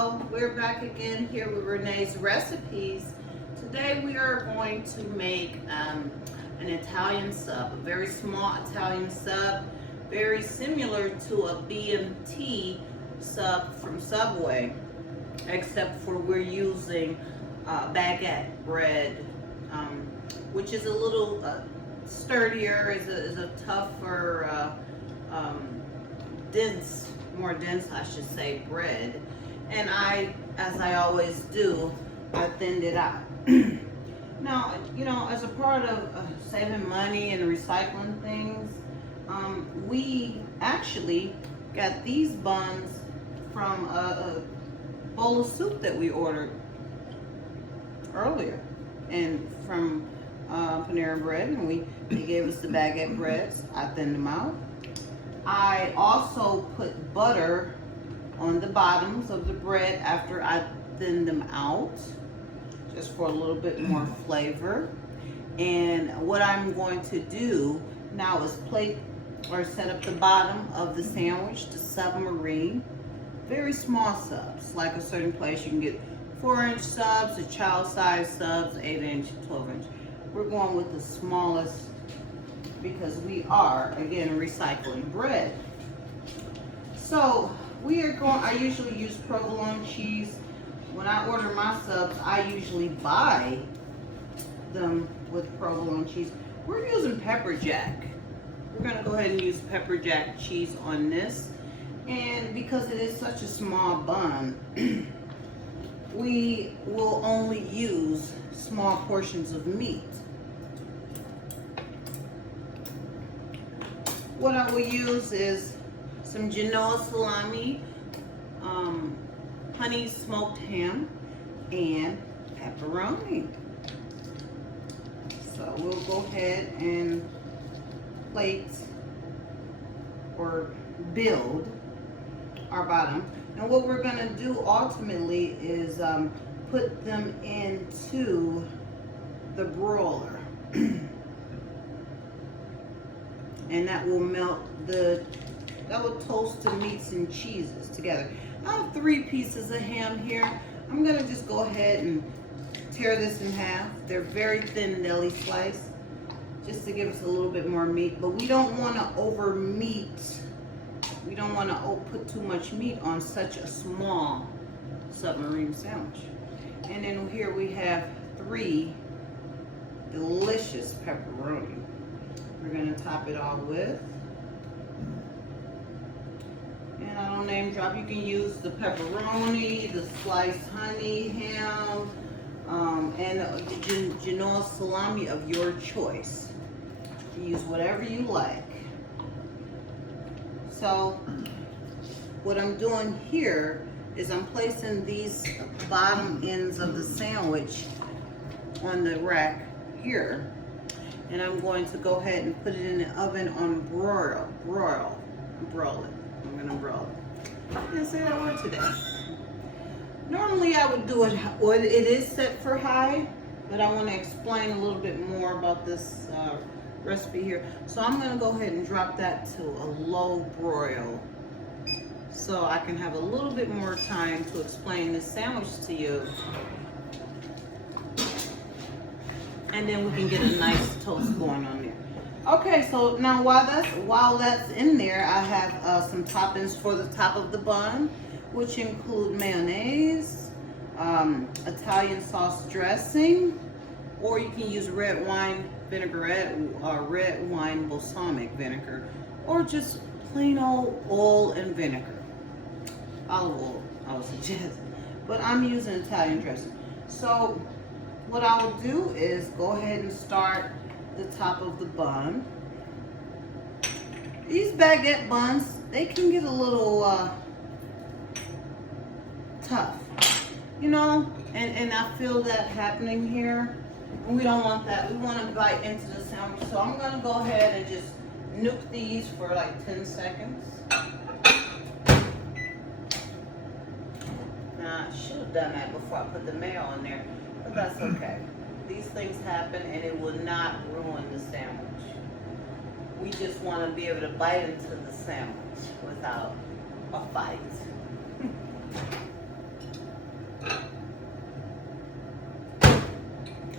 Hello, we're back again here with Renee's Recipes. Today we are going to make an Italian sub, a very small Italian sub, very similar to a BMT sub from Subway, except for we're using baguette bread, which is a little sturdier, is a tougher, more dense, I should say, bread. And as I always do, I thinned it out. Now, you know, as a part of saving money and recycling things, we actually got these buns from a bowl of soup that we ordered earlier, and from Panera Bread, and they gave us the baguette breads. I thinned them out. I also put butter on the bottoms of the bread after I thinned them out, just for a little bit more flavor. And what I'm going to do now is plate or set up the bottom of the sandwich to submarine. Very small subs, like a certain place you can get 4-inch subs, a child size subs, 8-inch, 12-inch. We're going with the smallest because we are, again, recycling bread. So I usually use provolone cheese. When I order my subs, I usually buy them with provolone cheese. We're using pepper jack. We're gonna go ahead and use pepper jack cheese on this. And because it is such a small bun, we will only use small portions of meat. What I will use is some Genoa salami, honey smoked ham, and pepperoni. So we'll go ahead and plate or build our bottom. And what we're gonna do ultimately is put them into the broiler. And that will that will toast the meats and cheeses together. I have 3 pieces of ham here. I'm gonna just go ahead and tear this in half. They're very thin deli slice, just to give us a little bit more meat, but we don't wanna over meat. We don't wanna put too much meat on such a small submarine sandwich. And then here we have 3 delicious pepperoni. We're gonna top it all with, and I don't name drop, you can use the pepperoni, the sliced honey, ham, and the Genoa salami of your choice. You use whatever you like. So what I'm doing here is I'm placing these bottom ends of the sandwich on the rack here. And I'm going to go ahead and put it in the oven on broil it. I'm gonna broil it. I didn't say that word today. Normally I would do it, or it is set for high, but I want to explain a little bit more about this recipe here. So I'm gonna go ahead and drop that to a low broil, so I can have a little bit more time to explain this sandwich to you. And then we can get a nice toast going on there. Okay, so now while that's in there, I have some toppings for the top of the bun, which include mayonnaise, Italian sauce dressing, or you can use red wine vinaigrette or red wine balsamic vinegar, or just plain old oil and vinegar. Olive oil, I would suggest. But I'm using Italian dressing. So what I will do is go ahead and start the top of the bun. These baguette buns, they can get a little tough, you know, and I feel that happening here. And we don't want that. We want to bite into the sandwich. So I'm going to go ahead and just nuke these for like 10 seconds. Now, I should have done that before I put the mayo on there. But that's okay. These things happen and it will not ruin the sandwich. We just want to be able to bite into the sandwich without a fight.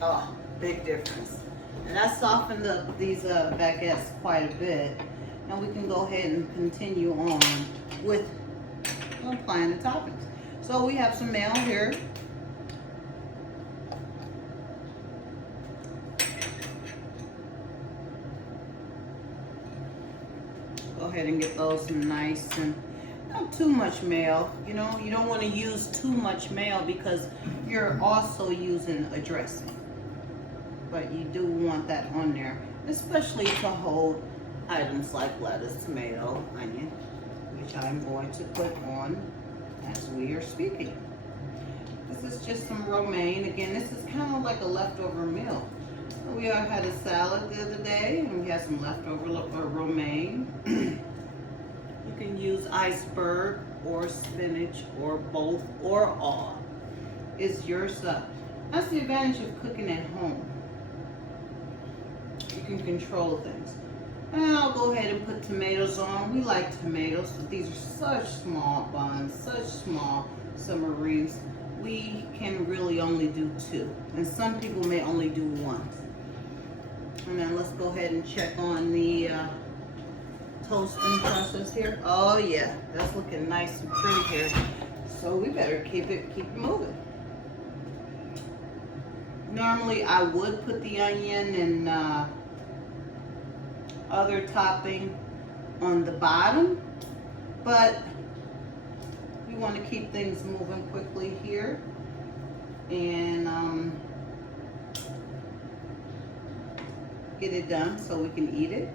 Oh, big difference. And that softened up these baguettes quite a bit. Now we can go ahead and continue on with applying the toppings. So we have some mayo here. Go ahead and get those nice and not too much mayo. You know, you don't want to use too much mayo because you're also using a dressing. But you do want that on there, especially to hold items like lettuce, tomato, onion, which I'm going to put on as we are speaking. This is just some romaine. Again, this is kind of like a leftover meal. We had a salad the other day, and we had some leftover romaine. You can use iceberg or spinach or both or all. It's your stuff. That's the advantage of cooking at home. You can control things. And I'll go ahead and put tomatoes on. We like tomatoes, but these are such small buns, such small submarines. We can really only do 2, and some people may only do 1. And then let's go ahead and check on the toasting process here. Oh yeah, that's looking nice and pretty here. So we better keep it moving. Normally I would put the onion and other topping on the bottom, but we want to keep things moving quickly here, and get it done so we can eat it.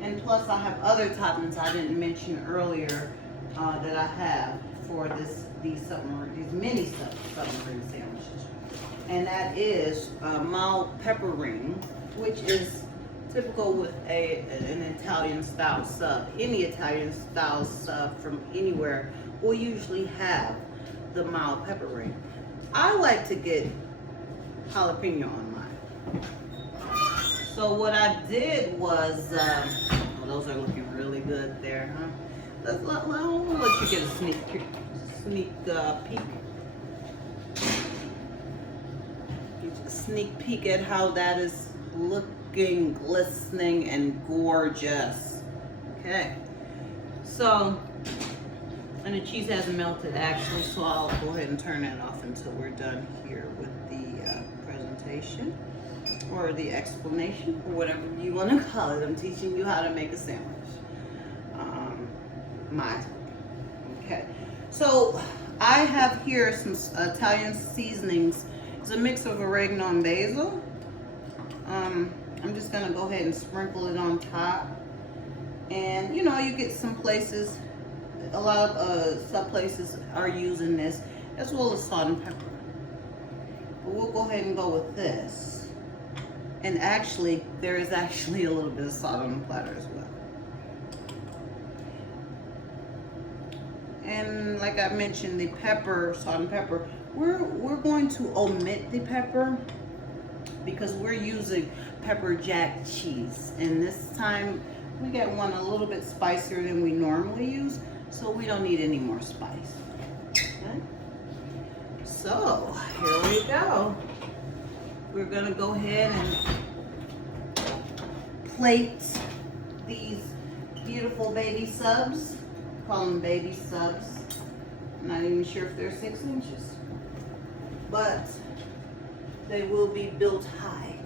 And plus I have other toppings I didn't mention earlier that I have for these mini submarine sandwiches. And that is mild pepper ring, which is typical with an Italian style sub. Any Italian style sub from anywhere will usually have the mild pepper ring. I like to get jalapeno on mine. So what I did was, those are looking really good there, huh? I'll let you get a sneak peek. Sneak peek at how that is looking, glistening and gorgeous. Okay, so, and the cheese hasn't melted actually, so I'll go ahead and turn that off until we're done here with the presentation or the explanation, or whatever you want to call it. I'm teaching you how to make a sandwich. Okay, so I have here some Italian seasonings. It's a mix of oregano and basil. I'm just gonna go ahead and sprinkle it on top. And you know, you get some places, a lot of sub places are using this, as well as salt and pepper. But we'll go ahead and go with this. And actually, there is actually a little bit of salt on the platter as well. And like I mentioned, the pepper, salt and pepper, we're going to omit the pepper because we're using pepper jack cheese. And this time we get one a little bit spicier than we normally use, so we don't need any more spice. Okay? So here we go. We're gonna go ahead and plate these beautiful baby subs. Call them baby subs. I'm not even sure if they're 6 inches, but they will be built high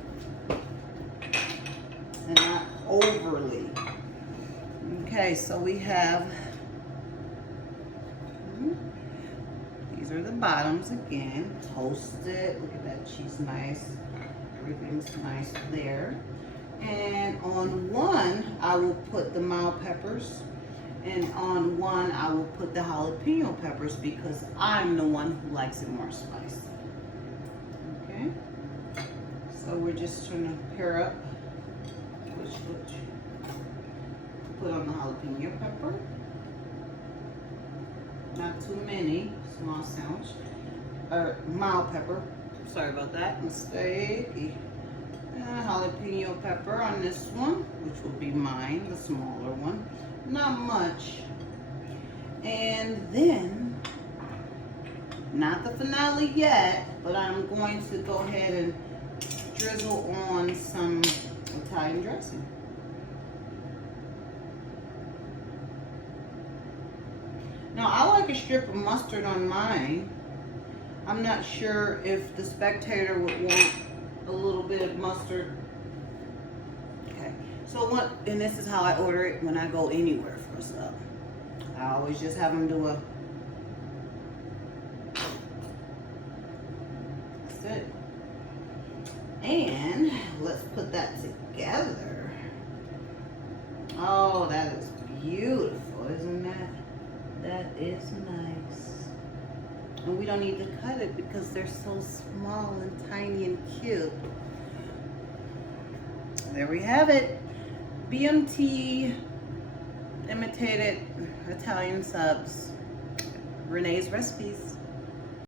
and not overly. Okay, so we have, these are the bottoms again, toasted. Look at that, cheese nice. Everything's nice there. And on one, I will put the mild peppers. And on one, I will put the jalapeno peppers because I'm the one who likes it more spicy. Okay? So we're just trying to pair up which put on the jalapeno pepper. Not too many, small sandwich. Or mild pepper. Sorry about that, mistake. Jalapeno pepper on this one, which will be mine, the smaller one. Not much. And then Not the finale yet, but I'm going to go ahead and drizzle on some Italian dressing. Now, I like a strip of mustard on mine. I'm not sure if the spectator would want a little bit of mustard. Okay, so what, and this is how I order it when I go anywhere for stuff. I always just have them do a, that's it. And let's put that together. Oh, that is beautiful, isn't that? That is nice. And we don't need to cut it because they're so small and tiny and cute. There we have it. BMT imitated Italian subs. Renee's recipes.